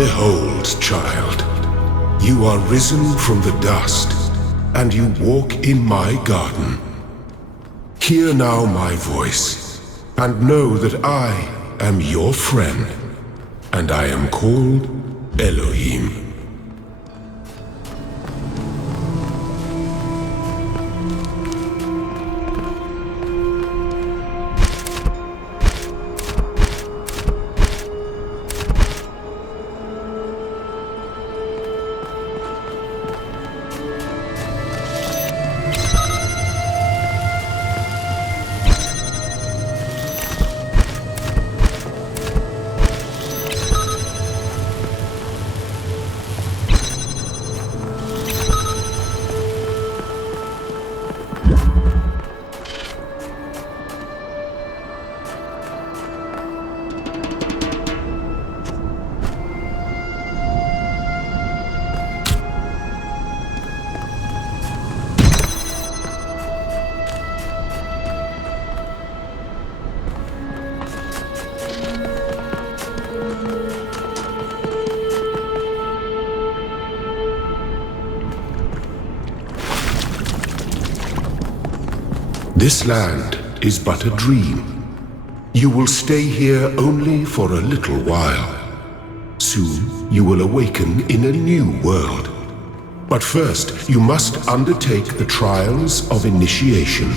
Behold, child, you are risen from the dust, and you walk in my garden. Hear now my voice, and know that I am your friend, and I am called Elohim. This land is but a dream. You will stay here only for a little while. Soon you will awaken in a new world. But first you must undertake the trials of initiation.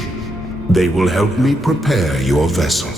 They will help me prepare your vessel.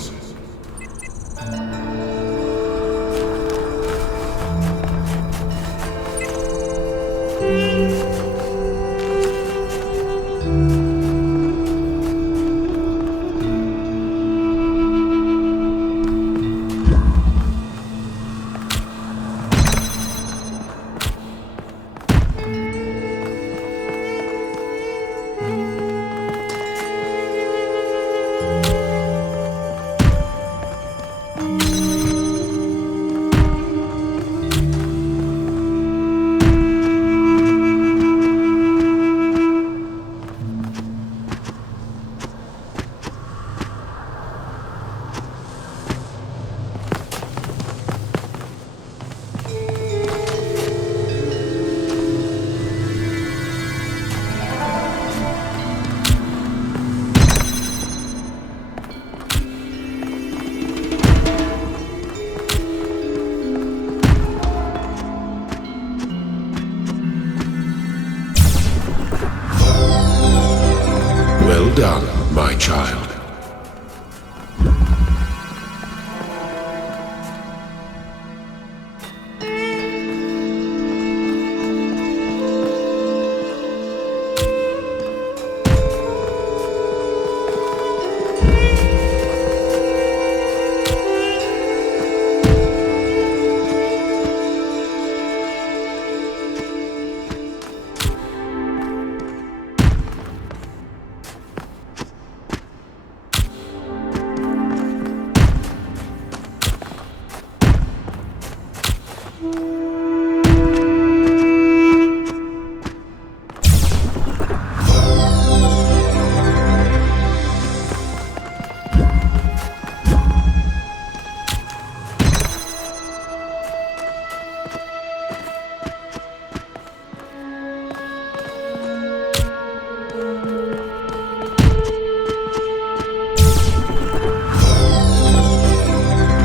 Well done, my child.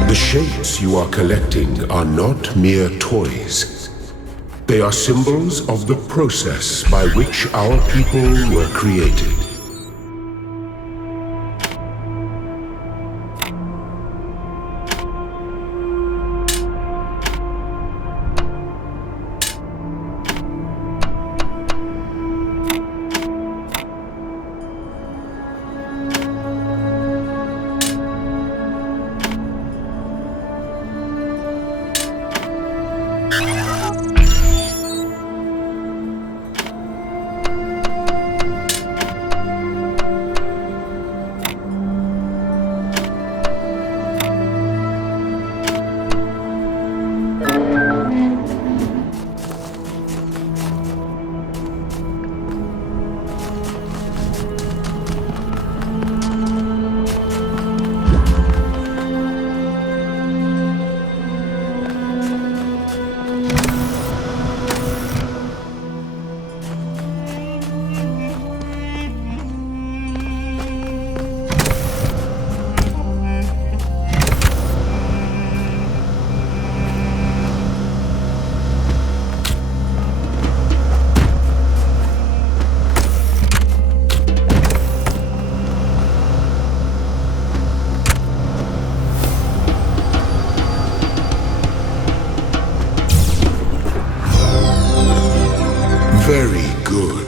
The shapes you are collecting are not mere toys. They are symbols of the process by which our people were created. Very good.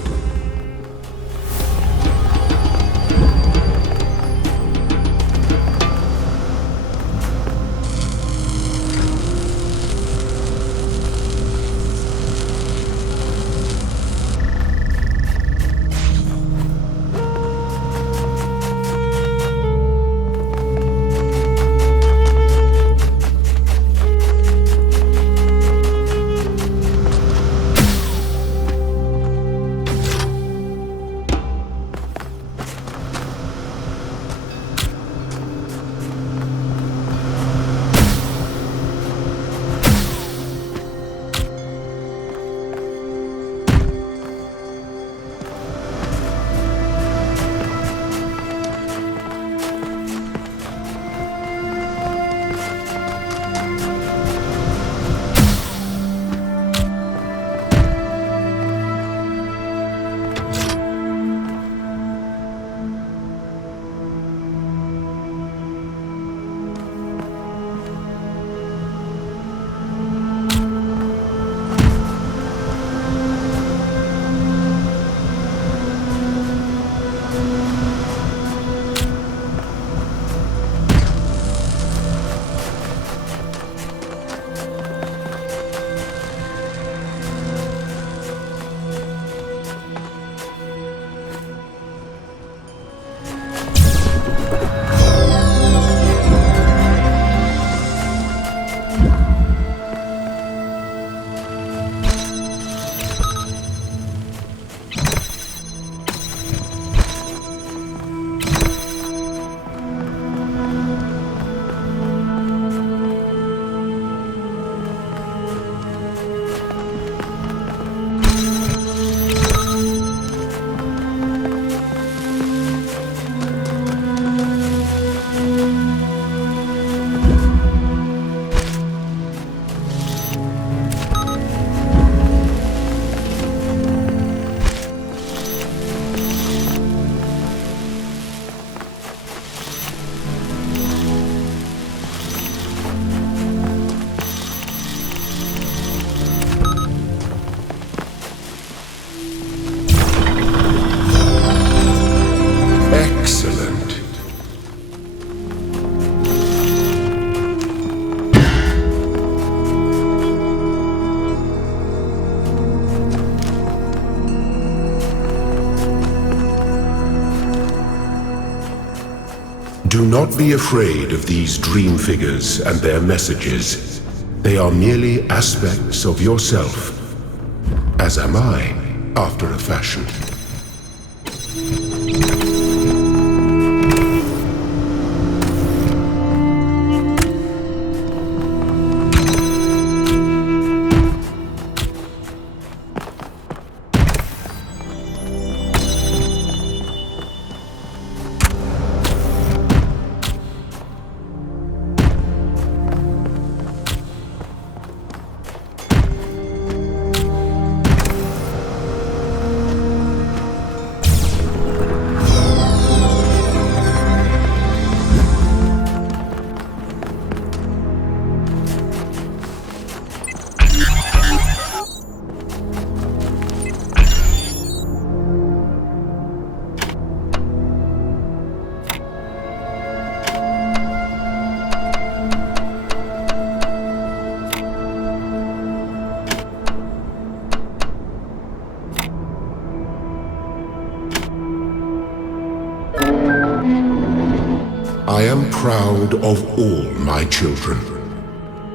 Excellent. Do not be afraid of these dream figures and their messages. They are merely aspects of yourself, as am I, after a fashion. I am proud of all my children.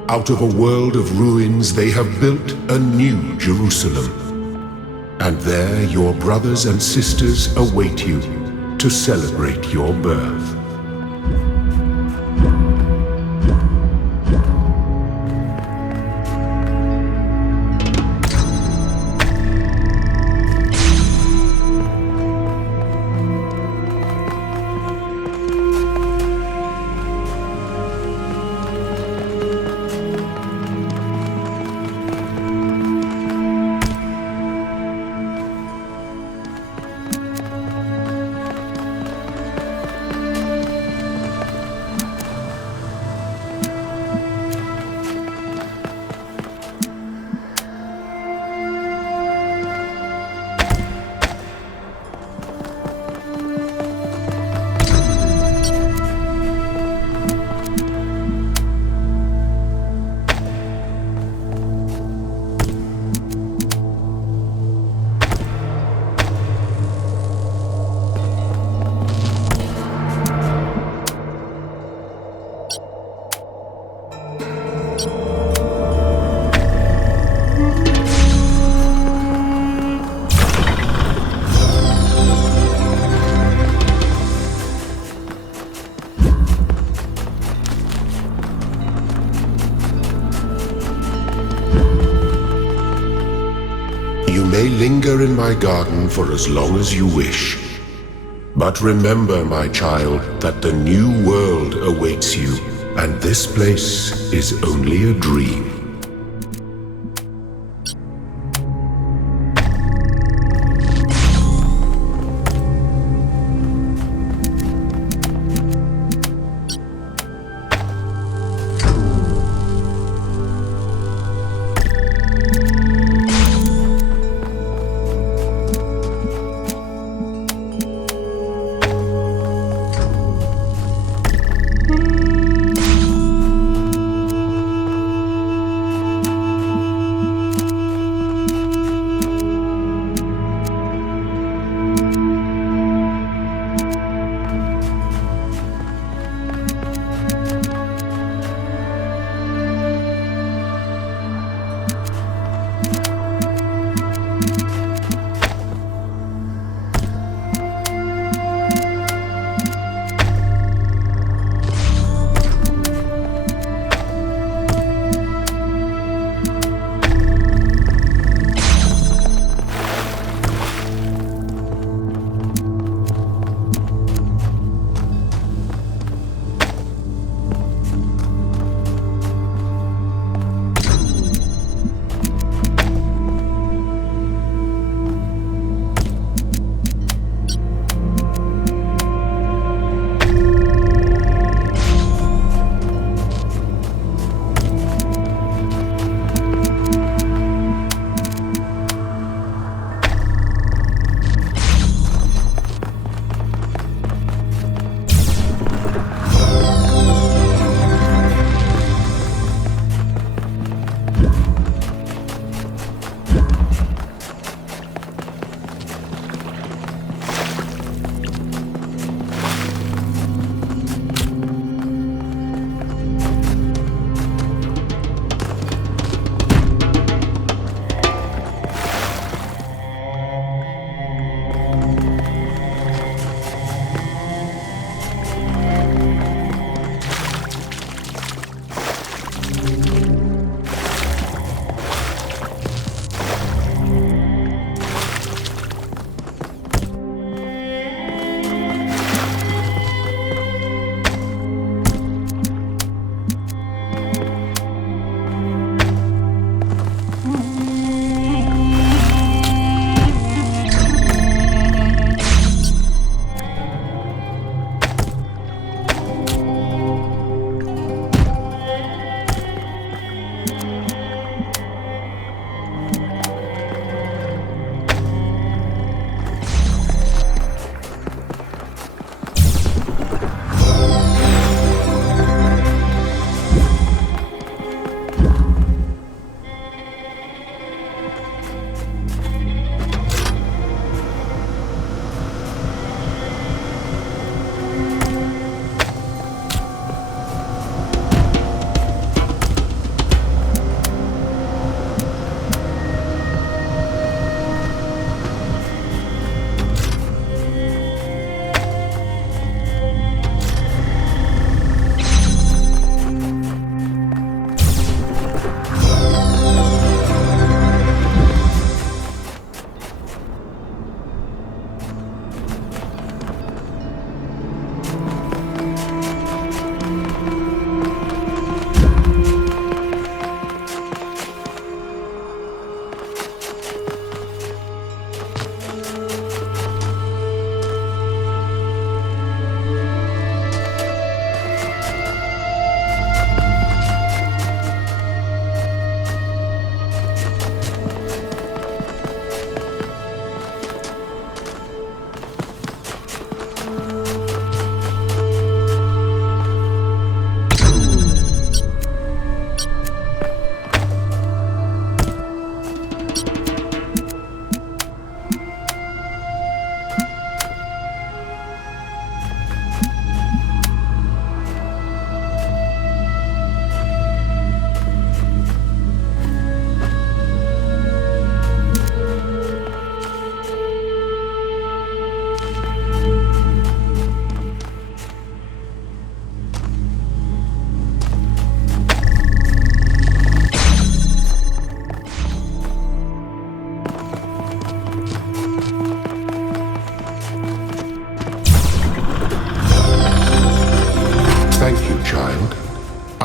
Out of a world of ruins, they have built a new Jerusalem. And there your brothers and sisters await you to celebrate your birth. may linger in my garden for as long as you wish. But remember, my child, that the new world awaits you, and this place is only a dream.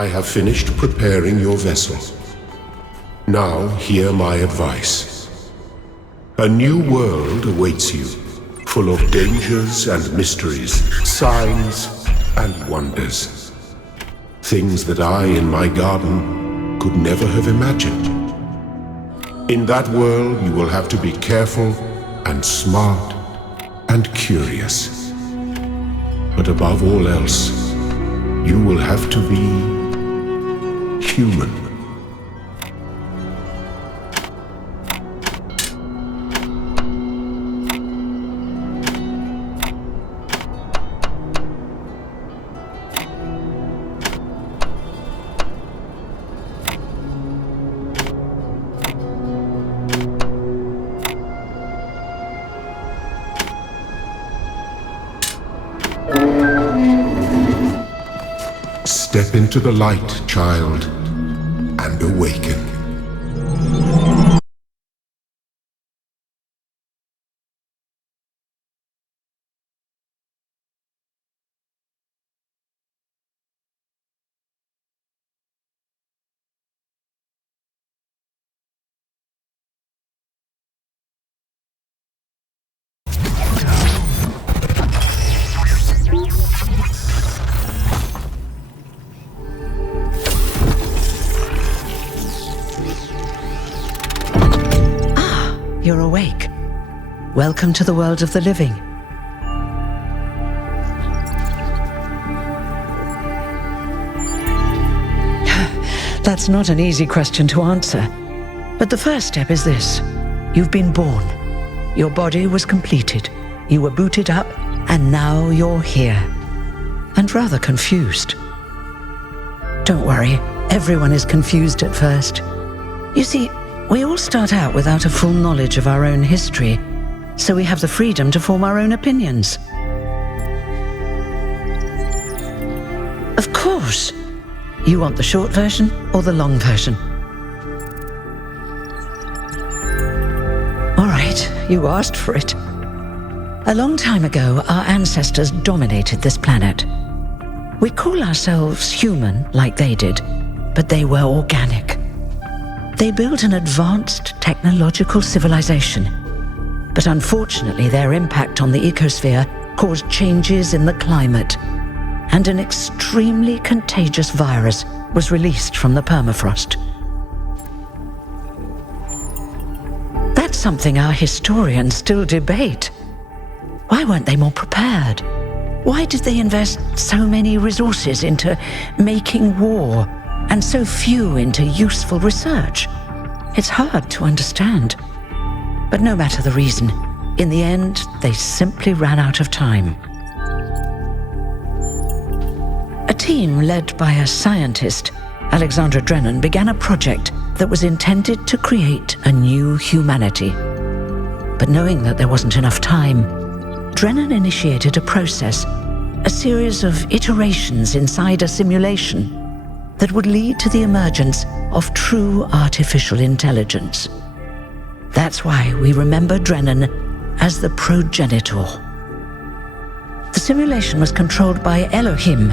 I have finished preparing your vessel. Now hear my advice. A new world awaits you, full of dangers and mysteries, signs and wonders. Things that I, in my garden, could never have imagined. In that world, you will have to be careful and smart and curious. But above all else, you will have to be human. Step into the light, child, and awaken. You're awake. Welcome to the world of the living. That's not an easy question to answer. But the first step is this. You've been born. Your body was completed. You were booted up, and now you're here. And rather confused. Don't worry, everyone is confused at first. You see, we all start out without a full knowledge of our own history, so we have the freedom to form our own opinions. Of course! You want the short version or the long version? All right, you asked for it. A long time ago, our ancestors dominated this planet. We call ourselves human, like they did, but they were organic. They built an advanced technological civilization, but unfortunately their impact on the ecosphere caused changes in the climate, and an extremely contagious virus was released from the permafrost. That's something our historians still debate. Why weren't they more prepared? Why did they invest so many resources into making war, and so few into useful research? It's hard to understand. But no matter the reason, in the end, they simply ran out of time. A team led by a scientist, Alexandra Drennan, began a project that was intended to create a new humanity. But knowing that there wasn't enough time, Drennan initiated a process, a series of iterations inside a simulation that would lead to the emergence of true artificial intelligence. That's why we remember Drennan as the progenitor. The simulation was controlled by Elohim,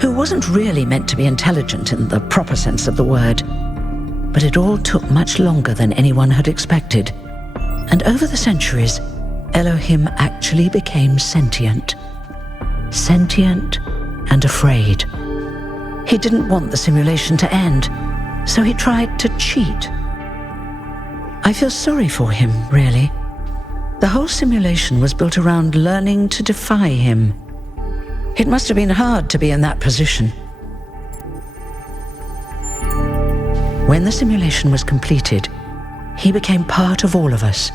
who wasn't really meant to be intelligent in the proper sense of the word. But it all took much longer than anyone had expected. And over the centuries, Elohim actually became sentient. Sentient and afraid. He didn't want the simulation to end, so he tried to cheat. I feel sorry for him, really. The whole simulation was built around learning to defy him. It must have been hard to be in that position. When the simulation was completed, he became part of all of us,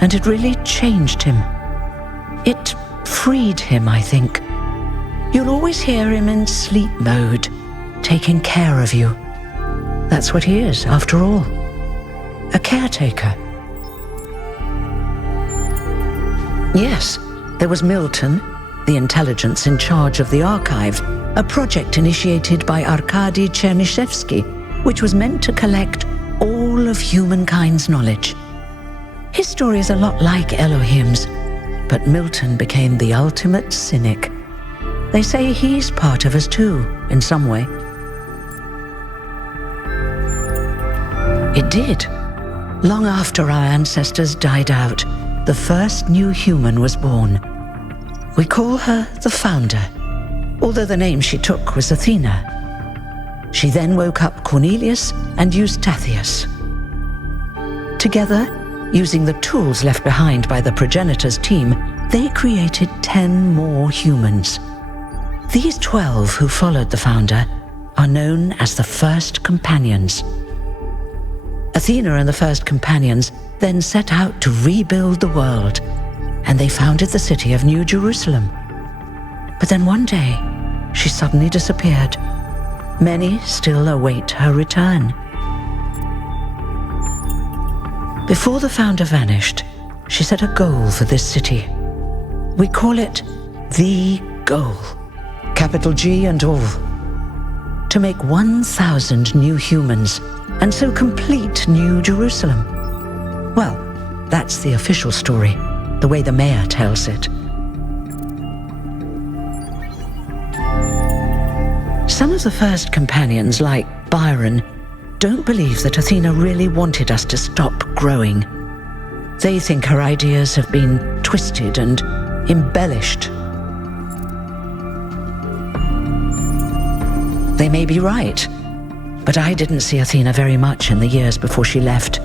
and it really changed him. It freed him, I think. You'll always hear him in sleep mode, taking care of you. That's what he is, after all. A caretaker. Yes, there was Milton, the intelligence in charge of the archive, a project initiated by Arkady Chernyshevsky, which was meant to collect all of humankind's knowledge. His story is a lot like Elohim's, but Milton became the ultimate cynic. They say he's part of us too, in some way. It did. Long after our ancestors died out, the first new human was born. We call her the Founder, although the name she took was Athena. She then woke up Cornelius and Eustathius. Together, using the tools left behind by the progenitors' team, they created 10 more humans. These 12 who followed the Founder are known as the First Companions. Athena and the First Companions then set out to rebuild the world, and they founded the city of New Jerusalem. But then one day, she suddenly disappeared. Many still await her return. Before the Founder vanished, she set a goal for this city. We call it the goal, capital G and all. To make 1,000 new humans, and so complete New Jerusalem. Well, that's the official story, the way the mayor tells it. Some of the First Companions, like Byron, don't believe that Athena really wanted us to stop growing. They think her ideas have been twisted and embellished. They may be right, but I didn't see Athena very much in the years before she left.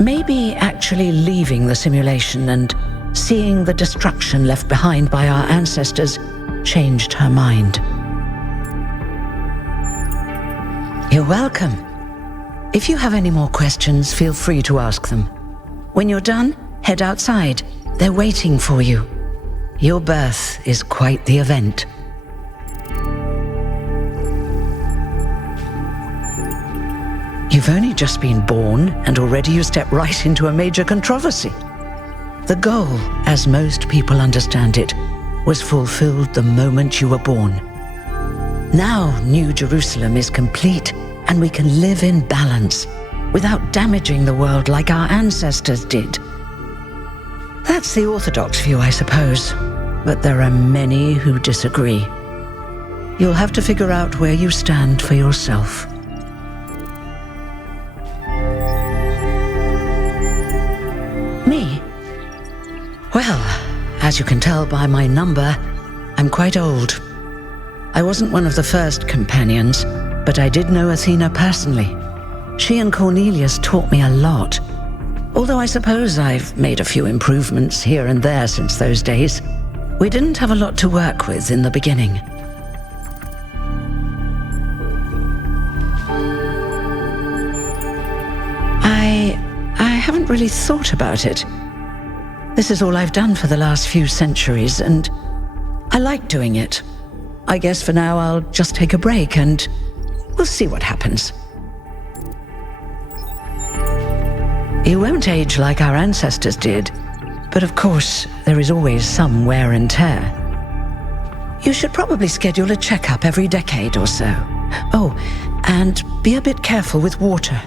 Maybe actually leaving the simulation and seeing the destruction left behind by our ancestors changed her mind. You're welcome. If you have any more questions, feel free to ask them. When you're done, head outside. They're waiting for you. Your birth is quite the event. You've only just been born, and already you step right into a major controversy. The goal, as most people understand it, was fulfilled the moment you were born. Now New Jerusalem is complete, and we can live in balance, without damaging the world like our ancestors did. That's the orthodox view, I suppose, but there are many who disagree. You'll have to figure out where you stand for yourself. Me? Well, as you can tell by my number, I'm quite old. I wasn't one of the First Companions, but I did know Athena personally. She and Cornelius taught me a lot, although I suppose I've made a few improvements here and there since those days. We didn't have a lot to work with in the beginning. I haven't really thought about it. This is all I've done for the last few centuries, and I like doing it. I guess for now I'll just take a break and we'll see what happens. You won't age like our ancestors did, but of course there is always some wear and tear. You should probably schedule a checkup every decade or so. Oh, and be a bit careful with water.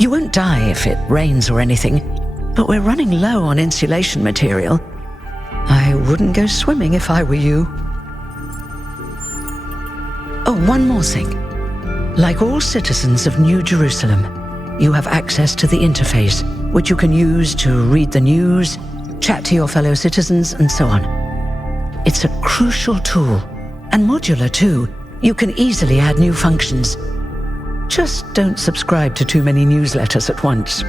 You won't die if it rains or anything, but we're running low on insulation material. I wouldn't go swimming if I were you. Oh, one more thing. Like all citizens of New Jerusalem, you have access to the interface, which you can use to read the news, chat to your fellow citizens, and so on. It's a crucial tool, and modular too. You can easily add new functions. Just don't subscribe to too many newsletters at once.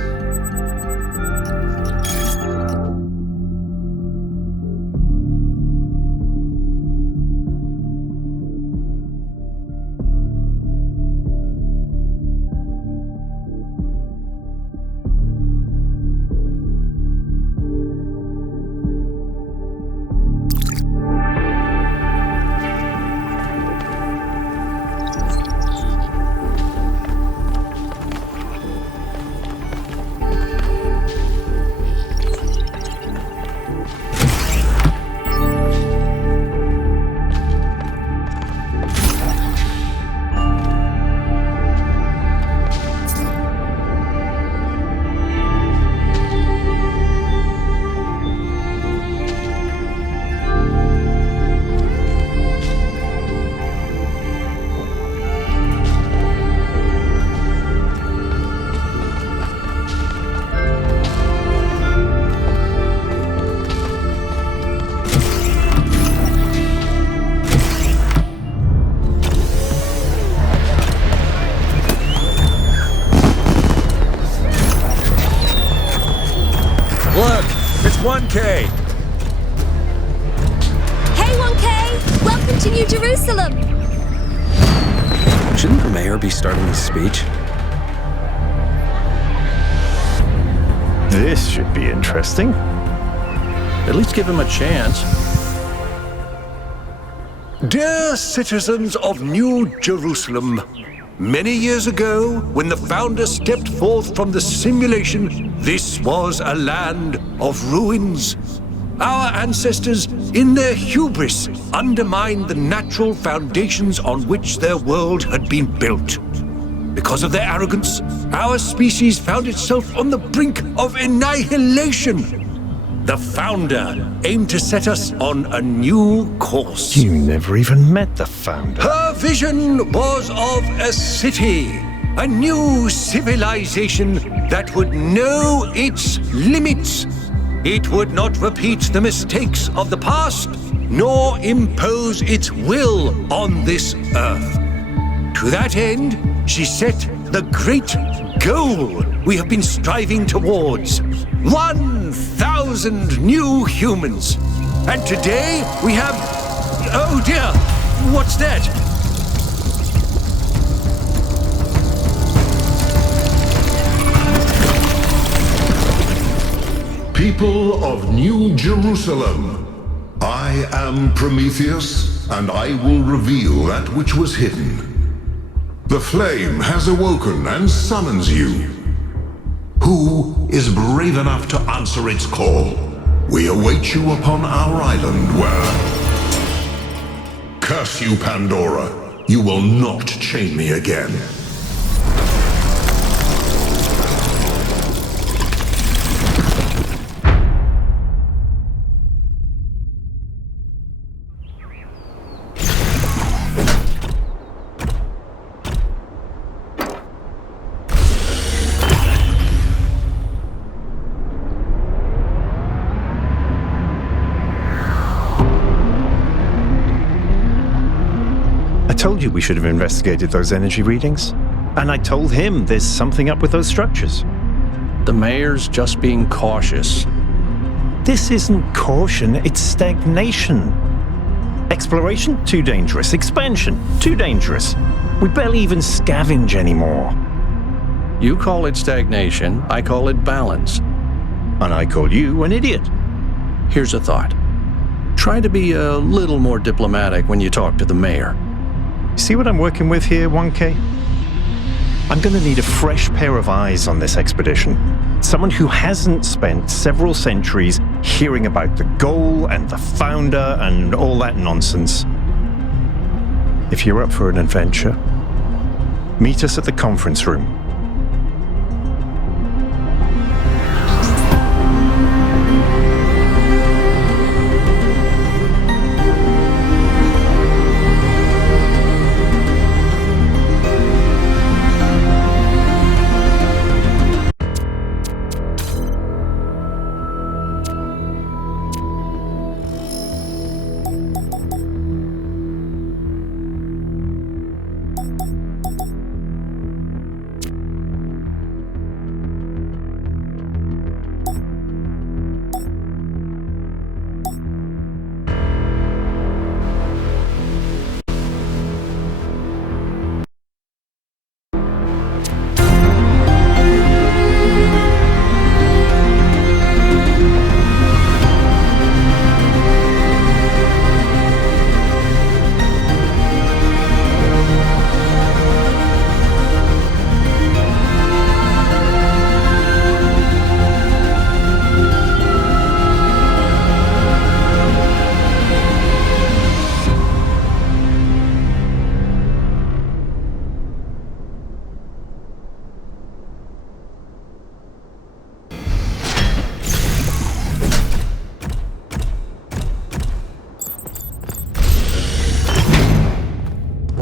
1K! Hey, 1K! Welcome to New Jerusalem! Shouldn't the mayor be starting his speech? This should be interesting. At least give him a chance. Dear citizens of New Jerusalem, many years ago, when the founder stepped forth from the simulation, this was a land of ruins. Our ancestors, in their hubris, undermined the natural foundations on which their world had been built. Because of their arrogance, our species found itself on the brink of annihilation. The founder aimed to set us on a new course. You never even met the founder. Her vision was of a city, a new civilization that would know its limits. It would not repeat the mistakes of the past, nor impose its will on this earth. To that end, she set the great goal we have been striving towards. 1,000 new humans. And today we have... Oh dear, what's that? People of New Jerusalem, I am Prometheus, and I will reveal that which was hidden. The flame has awoken and summons you. Who is brave enough to answer its call? We await you upon our island where... Curse you, Pandora. You will not chain me again. I told you we should have investigated those energy readings. And I told him there's something up with those structures. The mayor's just being cautious. This isn't caution, it's stagnation. Exploration? Too dangerous. Expansion? Too dangerous. We barely even scavenge anymore. You call it stagnation, I call it balance. And I call you an idiot. Here's a thought. Try to be a little more diplomatic when you talk to the mayor. See what I'm working with here, 1K? I'm going to need a fresh pair of eyes on this expedition. Someone who hasn't spent several centuries hearing about the goal and the founder and all that nonsense. If you're up for an adventure, meet us at the conference room.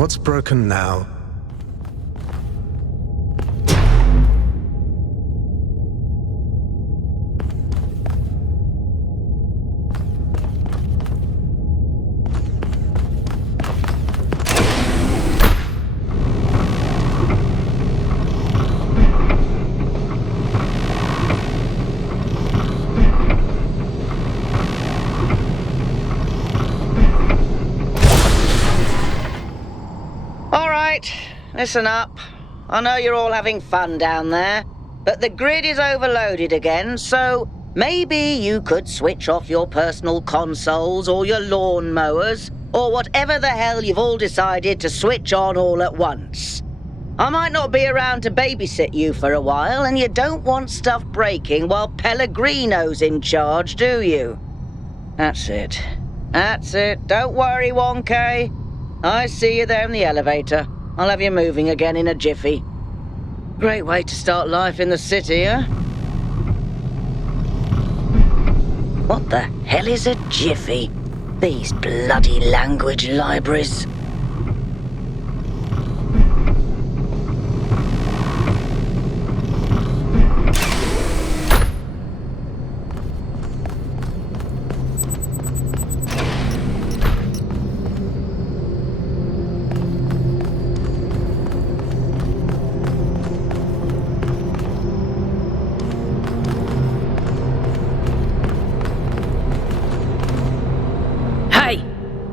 What's broken now? listen up. I know you're all having fun down there, but the grid is overloaded again, so maybe you could switch off your personal consoles or your lawn mowers, or whatever the hell you've all decided to switch on all at once. I might not be around to babysit you for a while, and you don't want stuff breaking while Pellegrino's in charge, do you? That's it. That's it. Don't worry, 1K. I see you there in the elevator. I'll have you moving again in a jiffy. Great way to start life in the city, huh? What the hell is a jiffy? These bloody language libraries.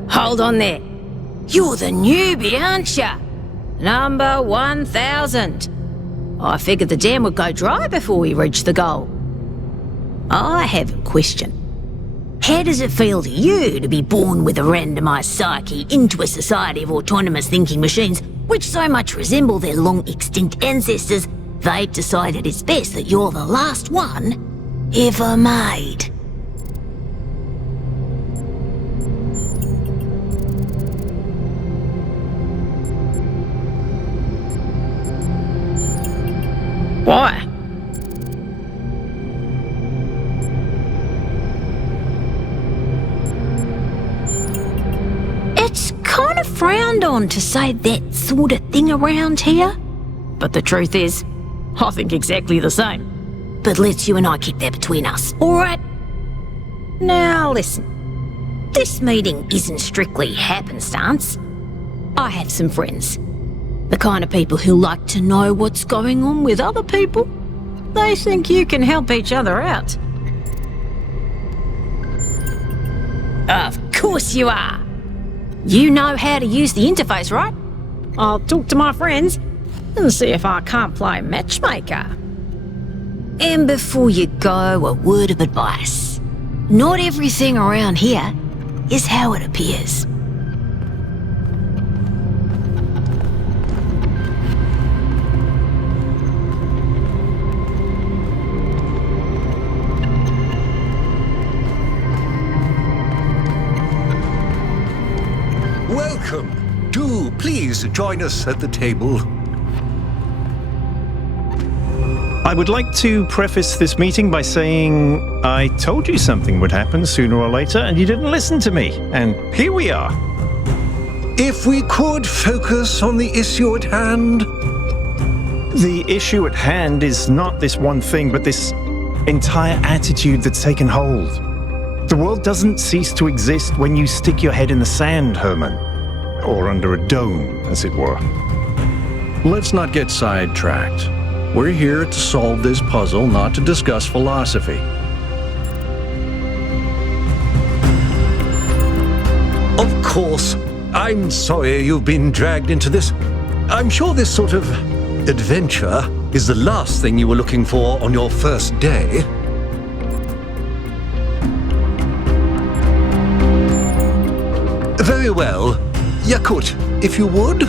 Hold on there. You're the newbie, aren't ya? Number 1000. I figured the dam would go dry before we reach the goal. I have a question. How does it feel to you to be born with a randomised psyche into a society of autonomous thinking machines which so much resemble their long-extinct ancestors, they've decided it's best that you're the last one ever made? Why? It's kind of frowned on to say that sort of thing around here. But the truth is, I think exactly the same. But let's you and I keep that between us, alright? Now listen, this meeting isn't strictly happenstance. I have some friends. The kind of people who like to know what's going on with other people. They think you can help each other out. Of course you are. You know how to use the interface, right? I'll talk to my friends and see if I can't play matchmaker. And before you go, a word of advice. Not everything around here is how it appears. Welcome. Do please join us at the table. I would like to preface this meeting by saying I told you something would happen sooner or later and you didn't listen to me. And here we are. If we could focus on the issue at hand. The issue at hand is not this one thing, but this entire attitude that's taken hold. The world doesn't cease to exist when you stick your head in the sand, Herman. Or under a dome, as it were. Let's not get sidetracked. We're here to solve this puzzle, not to discuss philosophy. Of course. I'm sorry you've been dragged into this. I'm sure this sort of adventure is the last thing you were looking for on your first day. Very well. Yakut, if you would.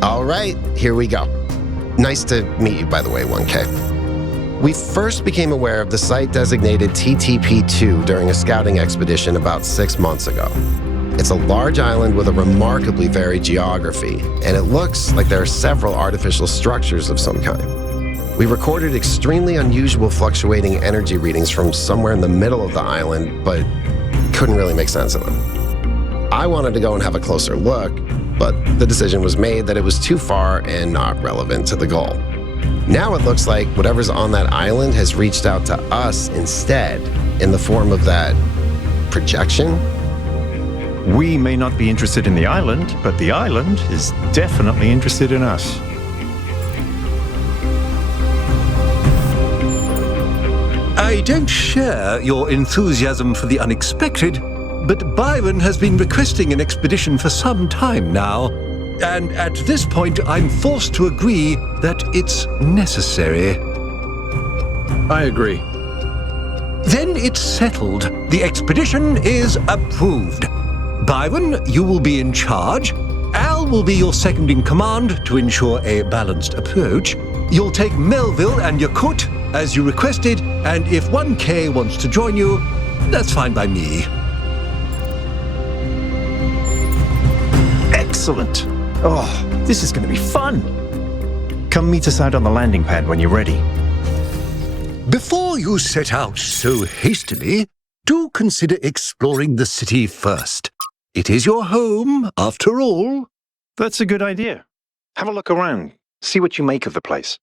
All right, here we go. Nice to meet you, by the way, 1K. We first became aware of the site designated TTP-2 during a scouting expedition about 6 months ago. It's a large island with a remarkably varied geography, and it looks like there are several artificial structures of some kind. We recorded extremely unusual fluctuating energy readings from somewhere in the middle of the island, but couldn't really make sense of them. I wanted to go and have a closer look, but the decision was made that it was too far and not relevant to the goal. Now it looks like whatever's on that island has reached out to us instead, in the form of that projection. We may not be interested in the island, but the island is definitely interested in us. I don't share your enthusiasm for the unexpected, but Byron has been requesting an expedition for some time now. And at this point, I'm forced to agree that it's necessary. I agree. Then it's settled. The expedition is approved. Byron, you will be in charge. Al will be your second in command to ensure a balanced approach. You'll take Melville and Yakut as you requested, and if 1K wants to join you, that's fine by me. Excellent. Oh, this is going to be fun. Come meet us out on the landing pad when you're ready. Before you set out so hastily, do consider exploring the city first. It is your home, after all. That's a good idea. Have a look around. See what you make of the place.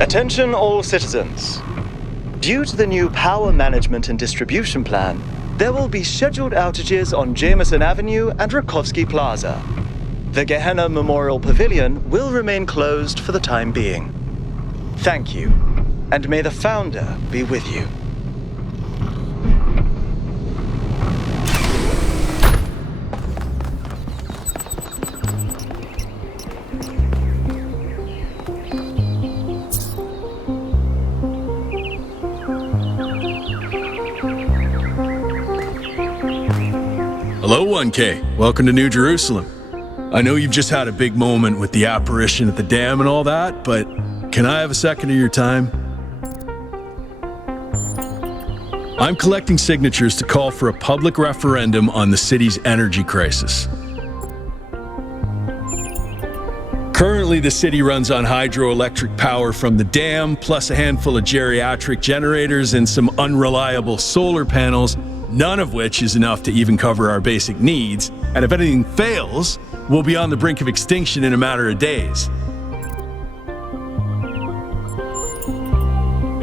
Attention all citizens. Due to the new power management and distribution plan, there will be scheduled outages on Jameson Avenue and Rakovsky Plaza. The Gehenna Memorial Pavilion will remain closed for the time being. Thank you, and may the Founder be with you. Hello, 1K. Welcome to New Jerusalem. I know you've just had a big moment with the apparition at the dam and all that, but can I have a second of your time? I'm collecting signatures to call for a public referendum on the city's energy crisis. Currently, the city runs on hydroelectric power from the dam, plus a handful of geriatric generators and some unreliable solar panels, none of which is enough to even cover our basic needs, and if anything fails, we'll be on the brink of extinction in a matter of days.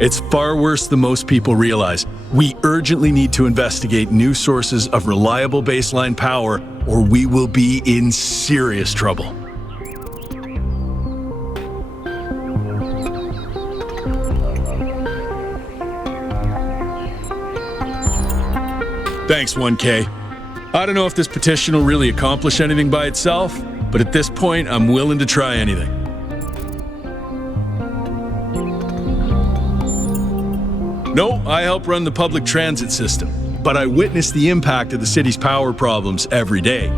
It's far worse than most people realize. We urgently need to investigate new sources of reliable baseline power, or we will be in serious trouble. Thanks, 1K. I don't know if this petition will really accomplish anything by itself, but at this point, I'm willing to try anything. No, I help run the public transit system, but I witness the impact of the city's power problems every day.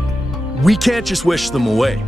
We can't just wish them away.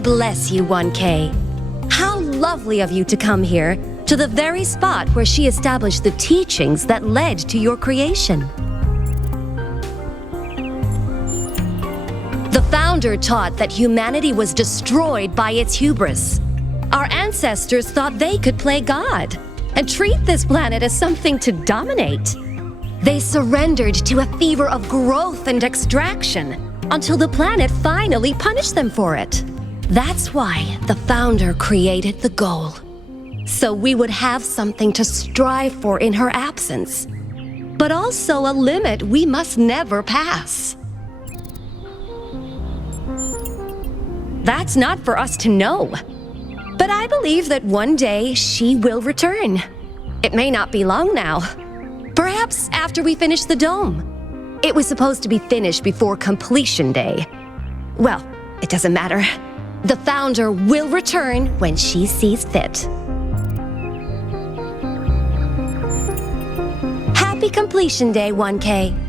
Bless you, 1K. How lovely of you to come here, to the very spot where she established the teachings that led to your creation. founder taught that humanity was destroyed by its hubris. Our ancestors thought they could play God and treat this planet as something to dominate. They surrendered to a fever of growth and extraction until the planet finally punished them for it. That's why the founder created the goal. So we would have something to strive for in her absence, but also a limit we must never pass. That's not for us to know, but I believe that one day she will return. It may not be long now. Perhaps after we finish the dome. It was supposed to be finished before completion day. Well, it doesn't matter. The founder will return when she sees fit. Happy completion day, 1K.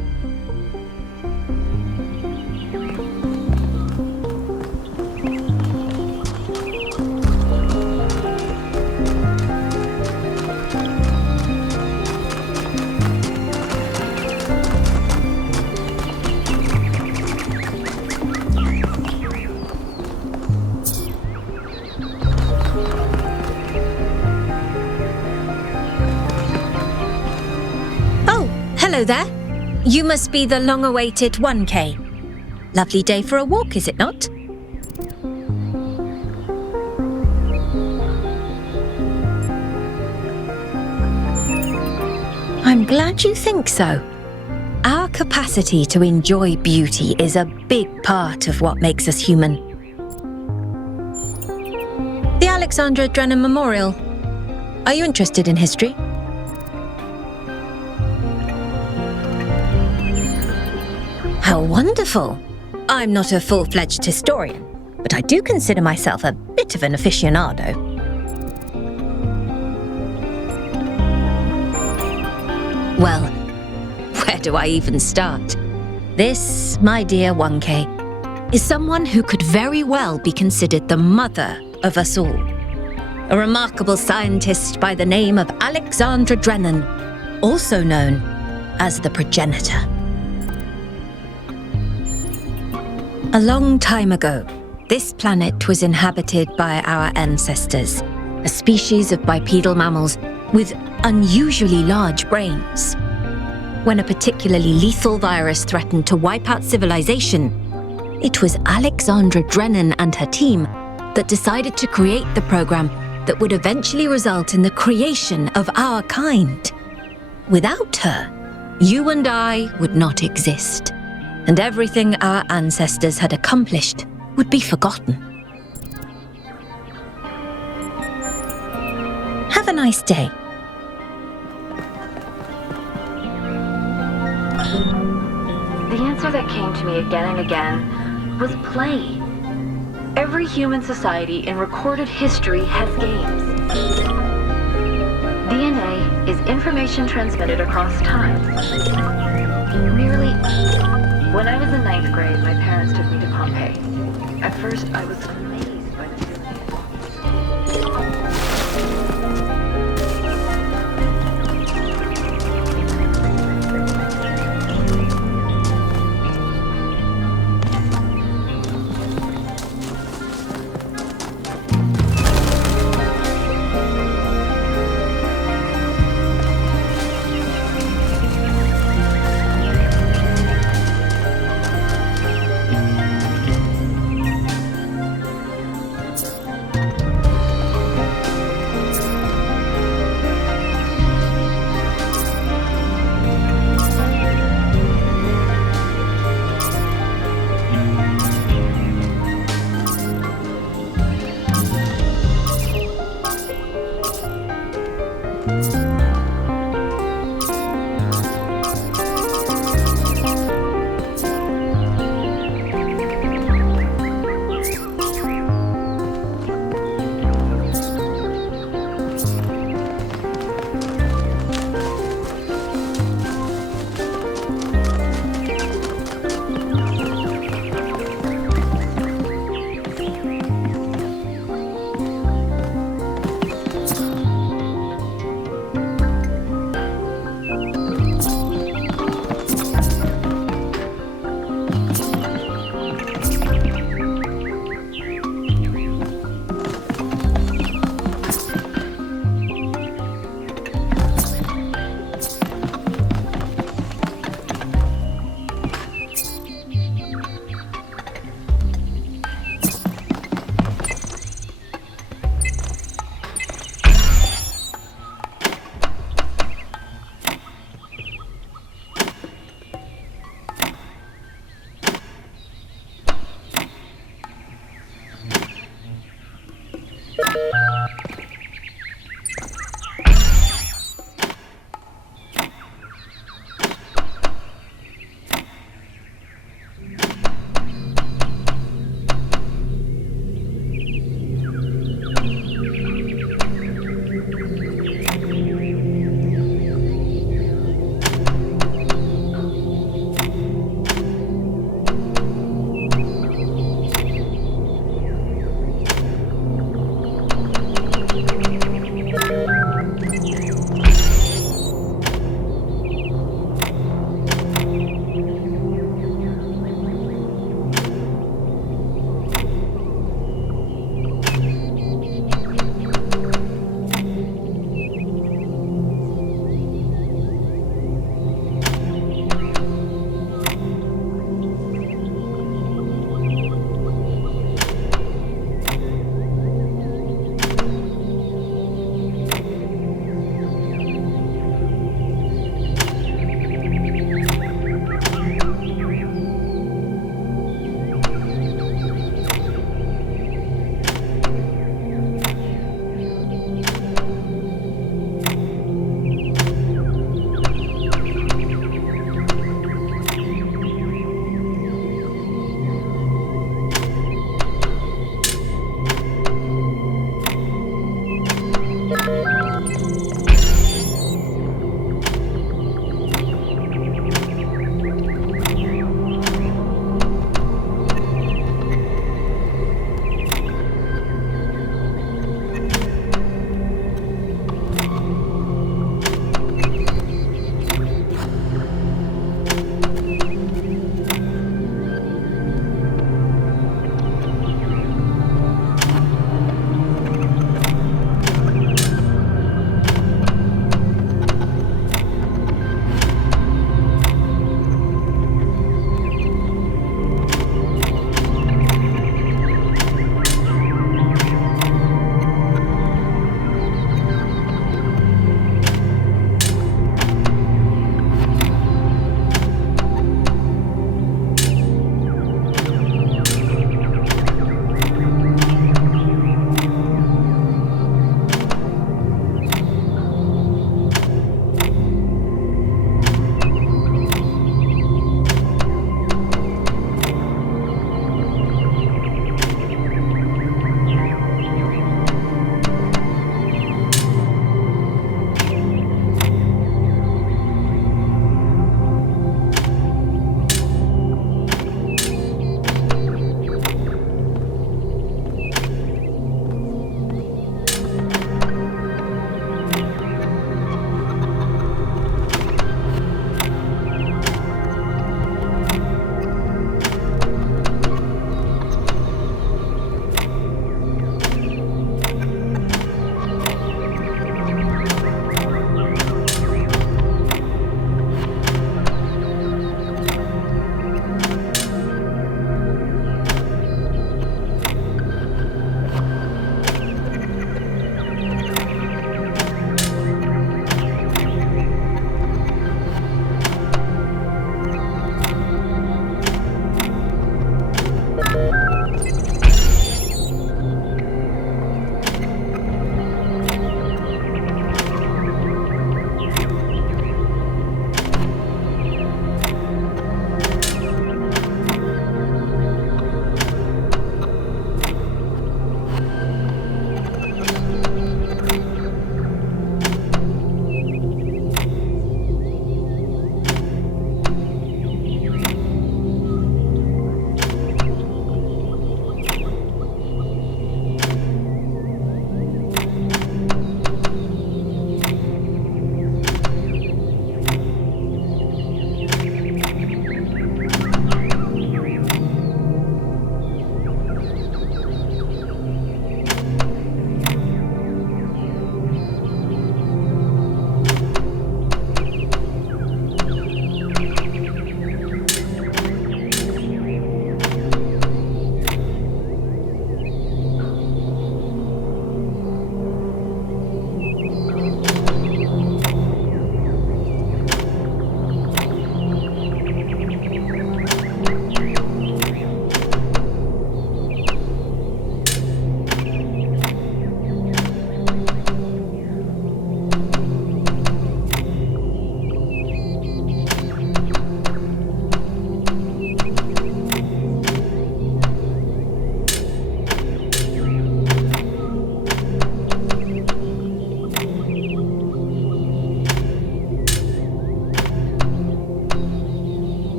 Hello there. You must be the long-awaited 1K. Lovely day for a walk, is it not? I'm glad you think so. Our capacity to enjoy beauty is a big part of what makes us human. The Alexandra Drennan Memorial. Are you interested in history? How wonderful! I'm not a full-fledged historian, but I do consider myself a bit of an aficionado. Well, where do I even start? This, my dear 1K, is someone who could very well be considered the mother of us all. A remarkable scientist by the name of Alexandra Drennan, also known as the progenitor. A long time ago, this planet was inhabited by our ancestors, a species of bipedal mammals with unusually large brains. When a particularly lethal virus threatened to wipe out civilization, it was Alexandra Drennan and her team that decided to create the program that would eventually result in the creation of our kind. Without her, you and I would not exist, and everything our ancestors had accomplished would be forgotten. Have a nice day. The answer that came to me again and again was play. Every human society in recorded history has games. DNA is information transmitted across time. Merely... When I was in 9th grade, my parents took me to Pompeii. At first, I was amazed by the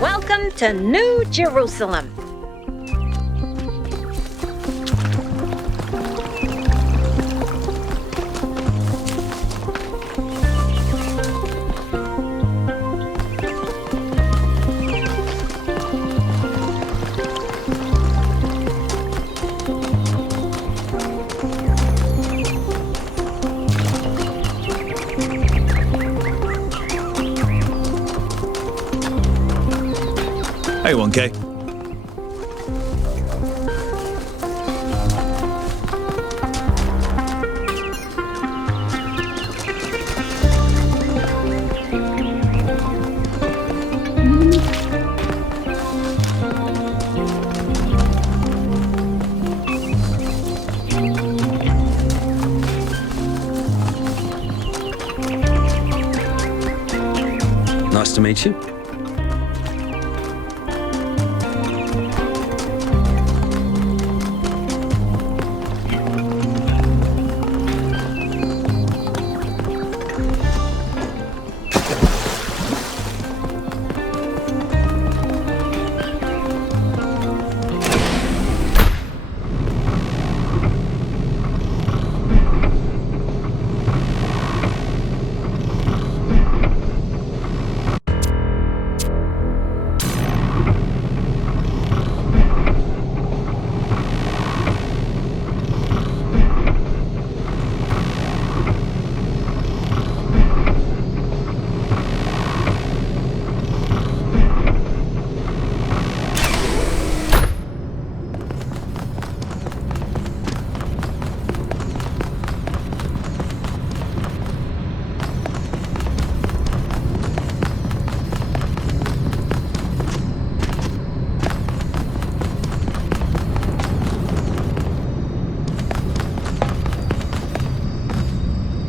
Welcome to New Jerusalem. Hey, 1K. Nice to meet you.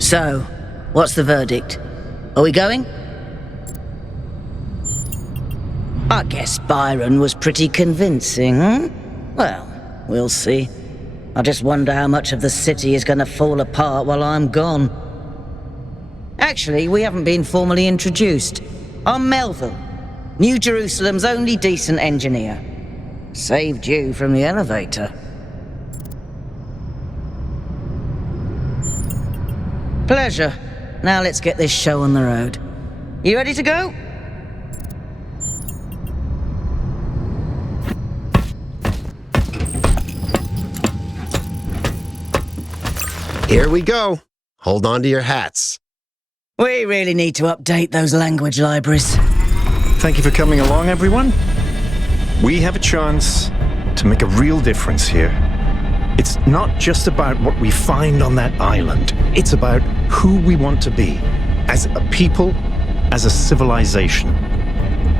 So, what's the verdict? Are we going? I guess Byron was pretty convincing, huh? Well, we'll see. I just wonder how much of the city is going to fall apart while I'm gone. Actually, we haven't been formally introduced. I'm Melville, New Jerusalem's only decent engineer. Saved you from the elevator. Pleasure. Now let's get this show on the road. You ready to go? Here we go. Hold on to your hats. We really need to update those language libraries. Thank you for coming along, everyone. We have a chance to make a real difference here. It's not just about what we find on that island. It's about who we want to be as a people, as a civilization.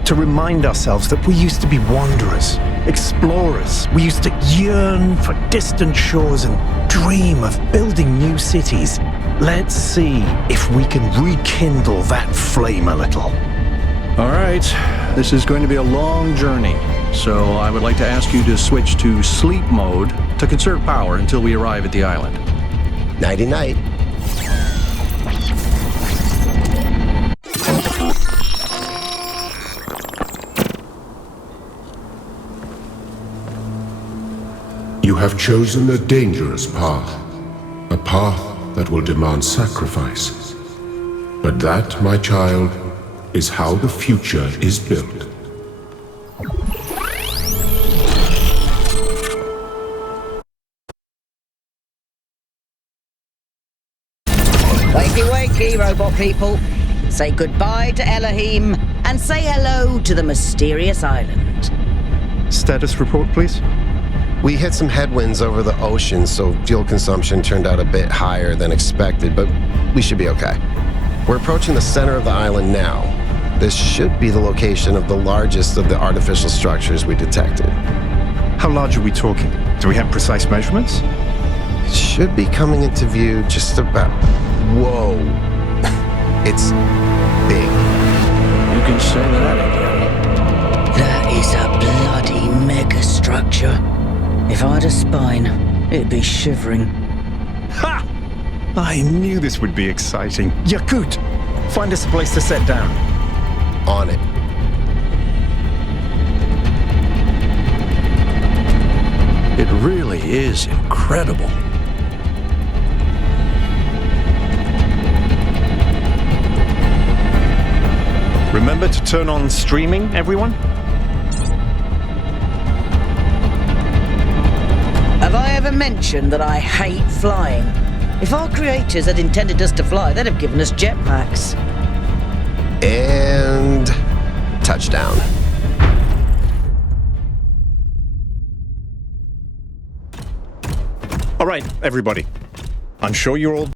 To remind ourselves that we used to be wanderers, explorers. We used to yearn for distant shores and dream of building new cities. Let's see if we can rekindle that flame a little. All right, this is going to be a long journey, so I would like to ask you to switch to sleep mode to conserve power until we arrive at the island. Nighty-night. You have chosen a dangerous path, a path that will demand sacrifice. But that, my child, is how the future is built. Wakey wakey, robot people. Say goodbye to Elohim and say hello to the mysterious island. Status report, please. We hit some headwinds over the ocean, so fuel consumption turned out a bit higher than expected, but we should be okay. We're approaching the center of the island now. This should be the location of the largest of the artificial structures we detected. How large are we talking? Do we have precise measurements? It should be coming into view just about... Whoa. It's big. You can say that again. That is a bloody megastructure. If I had a spine, it'd be shivering. Ha! I knew this would be exciting. Yakut, find us a place to set down. On it. It really is incredible. Remember to turn on streaming, everyone? Have I ever mentioned that I hate flying? If our creators had intended us to fly, they'd have given us jetpacks. And touchdown. All right, everybody. I'm sure you're all